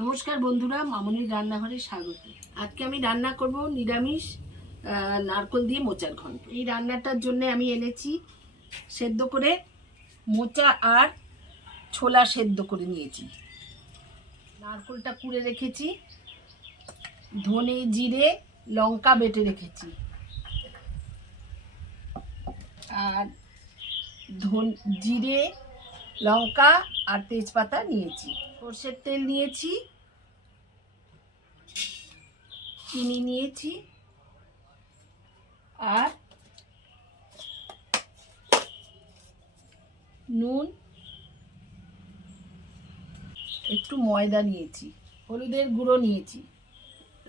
নমস্কার বন্ধুরা, মামনির রান্নাঘরে স্বাগত। আজকে আমি রান্না করব নিরামিষ নারকোল দিয়ে মোচার ঘন্ট। এই রান্নাটার জন্য আমি এনেছি সেদ্ধ করে মোচা আর ছোলা সেদ্ধ করে নিয়েছি। নারকোলটা কুড়ে রেখেছি, ধনে জিরে লঙ্কা বেটে রেখেছি, আর জিরে লঙ্কা আর তেজপাতা নিয়েছি। সর্ষের তেল নিয়েছি, চিনি নিয়েছি, আর নুন, একটু ময়দা নিয়েছি, হলুদের গুঁড়ো নিয়েছি।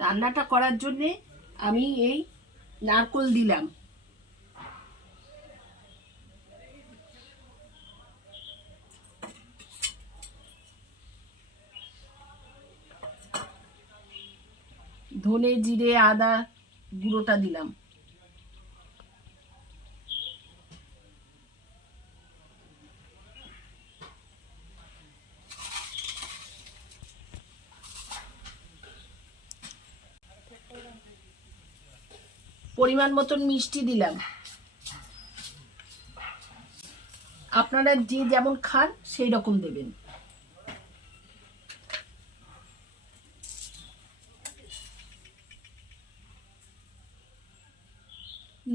রান্নাটা করার জন্যে আমি এই নারকোল দিলাম। ধনে জিরে আদা গুঁড়োটা দিলাম। পরিমাণ মতন মিষ্টি দিলাম। আপনারা যে যেমন খান সেই রকম দেবেন।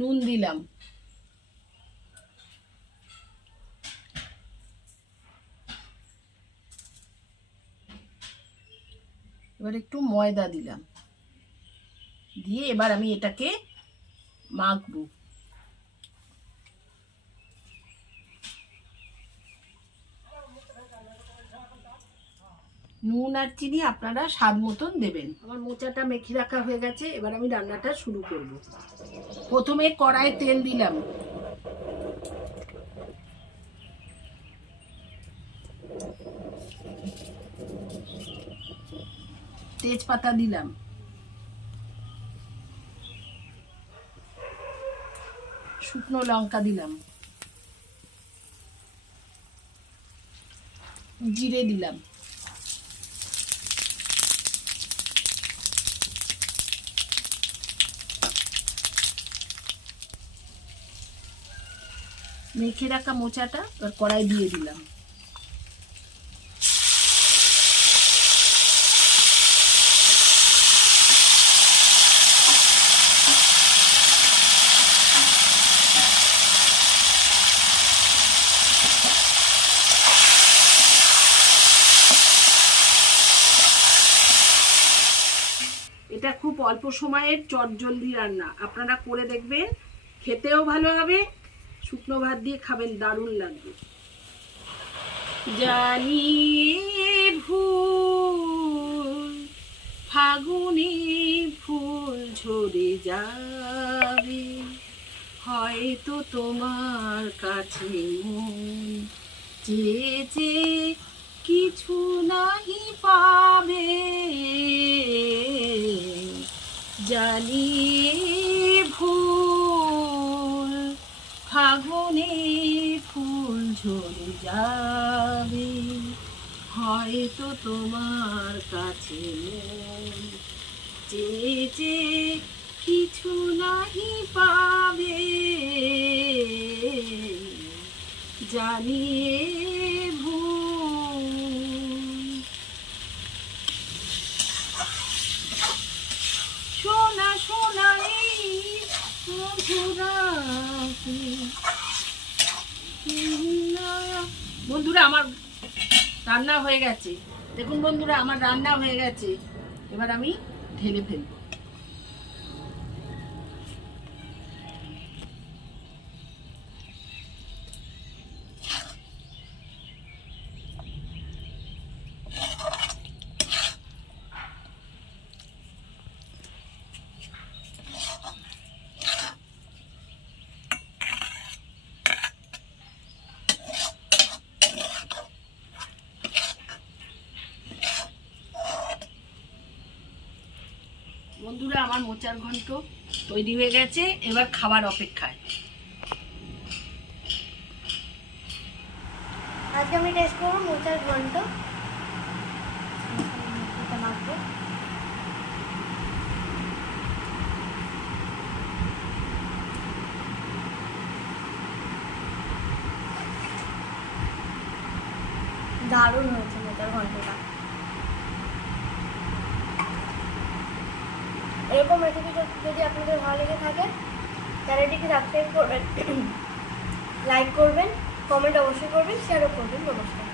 নুন দিলাম। এবার একটু ময়দা দিলাম, দিয়ে এবার আমি এটাকে মাখবো। নুন আর চিনি আপনারা স্বাদ মতন দেবেন। আমার মোচাটা মেখে রাখা হয়ে গেছে, এবার আমি রান্নাটা শুরু করব। প্রথমে কড়াইয়ে তেল দিলাম, তেজপাতা দিলাম, শুকনো লঙ্কা দিলাম, জিরে দিলাম, মেখে রাখা মোচাটা এবার কড়াই দিয়ে দিলাম। এটা খুব অল্প সময়ের চটজলদি রান্না, আপনারা করে দেখবেন, খেতেও ভালো হবে, শুকনো ভাত দিয়ে খাবেন, দারুণ লাগবে। জানি ভুল ফাগুনে ফুল ঝরে যাবে, হয়তো তোমার কাছে মন চেয়েছে কিছু নাহি পাবে। জানি ভুল ফাগুনে ফুল ঝরে যাবে, হয়তো তোমার কাছে মন চেয়েছে কিছু নাহি পাবে। জানিয়ে ভুল। সোনা সোনা এই বন্ধুরা, আমার রান্না হয়ে গেছে। দেখুন বন্ধুরা, আমার রান্না হয়ে গেছে। এবার আমি ঢেলে ফেলবো। বন্ধুরা, আমার মোচার ঘন্ট তৈরি হয়ে গেছে, এবার খাবার অপেক্ষায়। আজকে আমি টেস্ট করবো মোচার ঘন্ট। দারুণ হয়েছে মোচার ঘন্টটা। এরকম রেসিপি যদি আপনাদের ভালো লেগে থাকে চ্যানেলটিকে সাবস্ক্রাইব করবেন, লাইক করবেন, কমেন্ট অবশ্যই করবেন, শেয়ারও করবেন। নমস্কার।